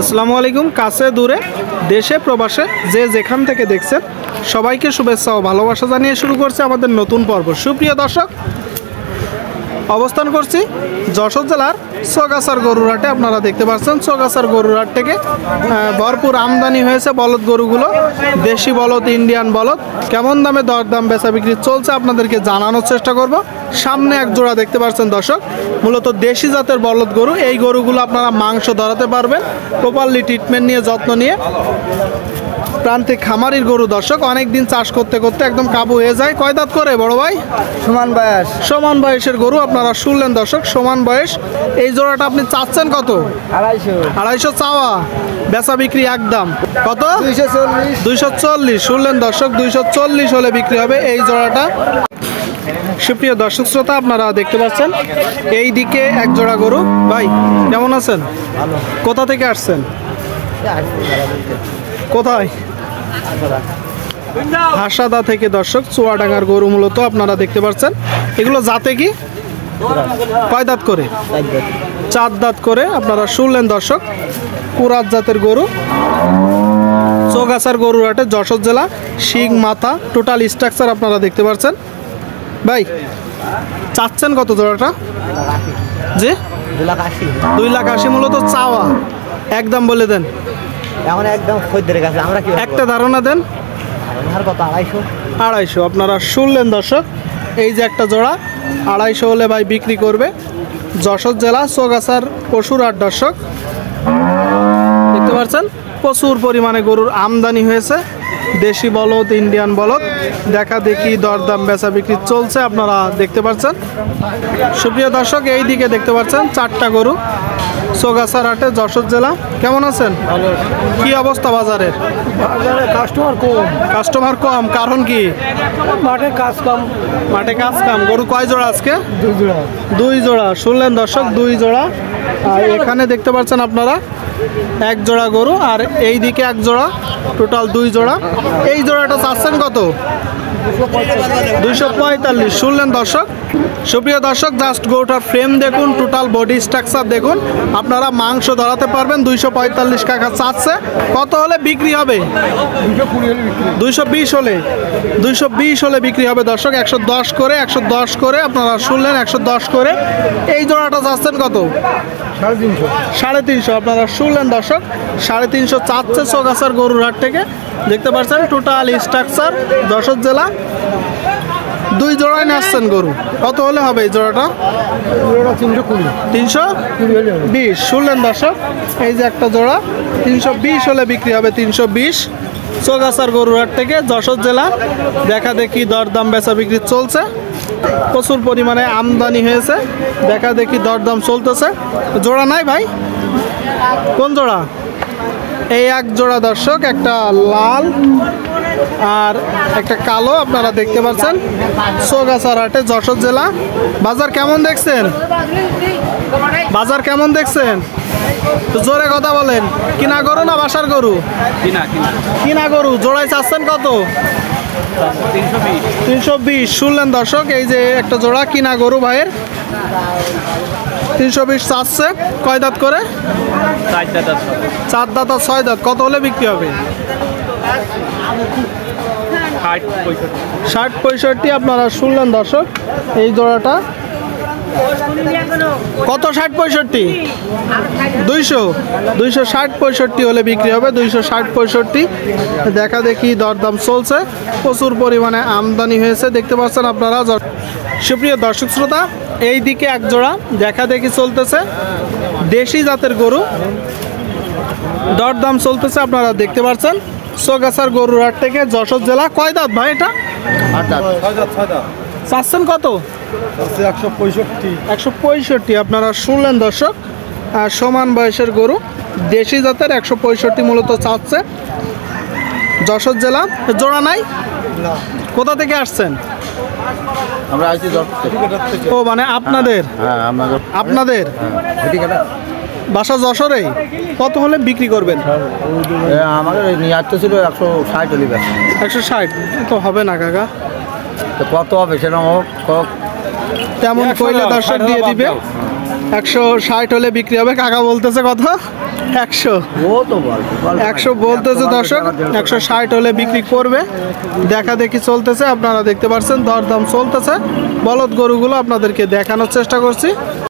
আসসালামু আলাইকুম। কাছে দূরে দেশে প্রবাসে যে যেখান থেকে দেখছেন সবাইকে শুভেচ্ছা ও ভালোবাসা জানিয়ে শুরু করছে আমাদের নতুন পর্ব। সুপ্রিয় দর্শক, অবস্থান করছি যশোর জেলার চৌগাছার গরুর হাটে। আপনারা দেখতে পাচ্ছেন চৌগাছার গরুর হাট থেকে ভরপুর আমদানি হয়েছে বলদ গরুগুলো, দেশি বলদ, ইন্ডিয়ান বলদ। কেমন দামে দরদাম বেচা বিক্রি চলছে আপনাদেরকে জানানোর চেষ্টা করব। সামনে এক জোড়া দেখতে পাচ্ছেন দর্শক, মূলত দেশি জাতের বলদ গরু। এই গরুগুলো আপনারা মাংস ধরাতে পারবেন প্রপারলি ট্রিটমেন্ট নিয়ে, যত্ন নিয়ে। প্রান্তিক খামারির গরু দর্শক, অনেক দিন চাষ করতে করতে একদম কাবু হয়ে যায়। কয় দাঁত করে বড় ভাই? সমান বয়স। সমান বয়সের গরু আপনারা শুনলেন দর্শক, সমান বয়স। এই জোড়াটা আপনি চাচ্ছেন কত? 250 চাওয়া, বেচা বিক্রি একদম কত? 240। শুনলেন দর্শক, 240 হলে বিক্রি হবে এই জোড়াটা। সুপ্রিয় দর্শক শ্রোতা, আপনারা দেখতে পাচ্ছেন এই দিকে এক জোড়া গরু। ভাই কেমন আছেন? কোথা থেকে আসছেন? কোথায়? হাসাদা থেকে দর্শক, চুয়াডাঙ্গার গরু মূলত আপনারা দেখতে পাচ্ছেন। এগুলো জাতে কি? কয় দাঁত করে? 4 দাঁত করে। আপনারা শুনলেন দর্শক, কুরাত জাতের গরু। চৌগাছার গরুর হাটে, যশোর জেলা। শিং, মাথা, টোটাল স্ট্রাকচার আপনারা দেখতে পাচ্ছেন। ভাই চাচ্ছেন কত জোড়াটা? জি 280 মূলত চাওয়া, একদম বলে দেন। এখন একদম খদ্দের কাছে আমরা কি একটা ধারণা দেন। কত? 250। আপনারা শুনলেন দর্শক, এই যে একটা জোড়া 250 হলে ভাই বিক্রি করবে। যশোর জেলা চৌগাছার পশুর হাট দর্শক, দেখতে পাচ্ছেন প্রচুর পরিমাণে গরুর আমদানি হয়েছে, দেশি বলদ, ইন্ডিয়ান বলদ। দেখা দেখি দরদাম বেচা বিক্রি চলছে, আপনারা দেখতে পাচ্ছেন। সুপ্রিয় দর্শক, এই দিকে দেখতে পাচ্ছেন 4টা গরু চৌগাছার হাটে, যশোর জেলা। কেমন আছেন? কি অবস্থা বাজারের? কাস্টমার কম, কারণ কি? মাঠে কাজ কম। মাঠে কাজ কম। গরু কয় জোড়া আজকে? 2 জোড়া। শুনলেন দর্শক, 2 জোড়া। আর এখানে দেখতে পাচ্ছেন আপনারা 1 জোড়া গরু, আর এই দিকে 1 জোড়া, টোটাল 2 জোড়া। এই জোড়াটা চাচ্ছেন কত? 245। শুনলেন দর্শক। সুপ্রিয় দর্শক, জাস্ট গরুটার ফ্রেম দেখুন, টোটাল বডি স্ট্রাকচার দেখুন। আপনারা মাংস ধরাতে পারবেন। 245 টাকা চাচ্ছে। কত হলে বিক্রি হবে? 220 হলে। 220 হলে বিক্রি হবে দর্শক। 110 করে, 110 করে। আপনারা শুনলেন, 110 করে। এই জোড়াটা চাচ্ছেন কত? 350। আপনারা শুনলেন দর্শক, 350 চাচ্ছে চৌগাছার গরুর হাট থেকে। দেখতে পাচ্ছেন টোটাল স্ট্রাকচার, যশোর জেলা। 2 জোড়ায় নাচছেন গরু। কত হলে হবে এই জোড়াটা? 320। শুনলেন দর্শক, এই যে একটা জোড়া 320 হলে বিক্রি হবে। 320 চৌগাছার গরুর হাট থেকে, যশোর জেলা। দেখা দেখি দরদাম বেচা বিক্রি চলছে, প্রচুর পরিমাণে আমদানি হয়েছে। দেখা দেখি দরদাম চলতেছে। জোড়া নাই ভাই? কোন জোড়া? এই 1 জোড়া দর্শক, একটা লাল আর একটা কালো। আপনারা দেখতে পাচ্ছেন চৌগাছার হাটে, যশোর জেলা। বাজার কেমন দেখছেন? বাজার কেমন দেখছেন? তো জোরে কথা বলেন। কিনা গরু না বাসার গরু? কিনা গরু। জোড়ায় চাচ্ছেন কত? 320। শুনলেন দর্শক, এই যে একটা জোড়া কিনা গরু ভাইয়ের, 320 চাচ্ছে। কয় দাঁত করে? 4 দাঁত আর 6 দাঁত। কত হলে বিক্রি হবে? 60-65। আপনারা শুনলেন দর্শক, এই জোড়াটা কত? 60-65। 260-65 হলে বিক্রি হবে। 260-65। দেখা দেখি দরদাম চলছে, প্রচুর পরিমাণে আমদানি হয়েছে, দেখতে পাচ্ছেন আপনারা। সুপ্রিয় দর্শক শ্রোতা, এই দিকে 1 জোড়া দেখা দেখি চলতেছে, দেশি জাতের গরু। দরদাম চলতেছে, আপনারা দেখতে পাচ্ছেন চৌগাছার গরুর হাট থেকে, যশোর জেলা। কয় দাঁত ভাই এটা? 8 দাঁত। চাচ্ছেন কত? 165। আপনারা শুনলেন দর্শক, সমান বয়সের গরু, দেশি জাতের। 165 মূলত চাচ্ছে, যশোর জেলা। জোড়া নাই? কোথা থেকে আসছেন? আমরা আইছি ও মানে আপনাদের? হ্যাঁ, আপনাদের বাসা যশোরে। কত হলে বিক্রি করবেন? আমাদের নিয়াত ছিল 160 হলে। 160 তো হবে না কাকা। তো কত হবে সেটা তেমন কইলে দর্শক দিয়ে দিবে। 160 হলে বিক্রি হবে। কাকা বলতেছে কত? 100 ও তো বল 100 বলতেছে দর্শক, 160 হলে বিক্রি করবে। দেখা দেখি চলতেছে, আপনারা দেখতে পাচ্ছেন দরদাম চলতেছে। বলদ গরুগুলো আপনাদেরকে দেখানোর চেষ্টা করছি।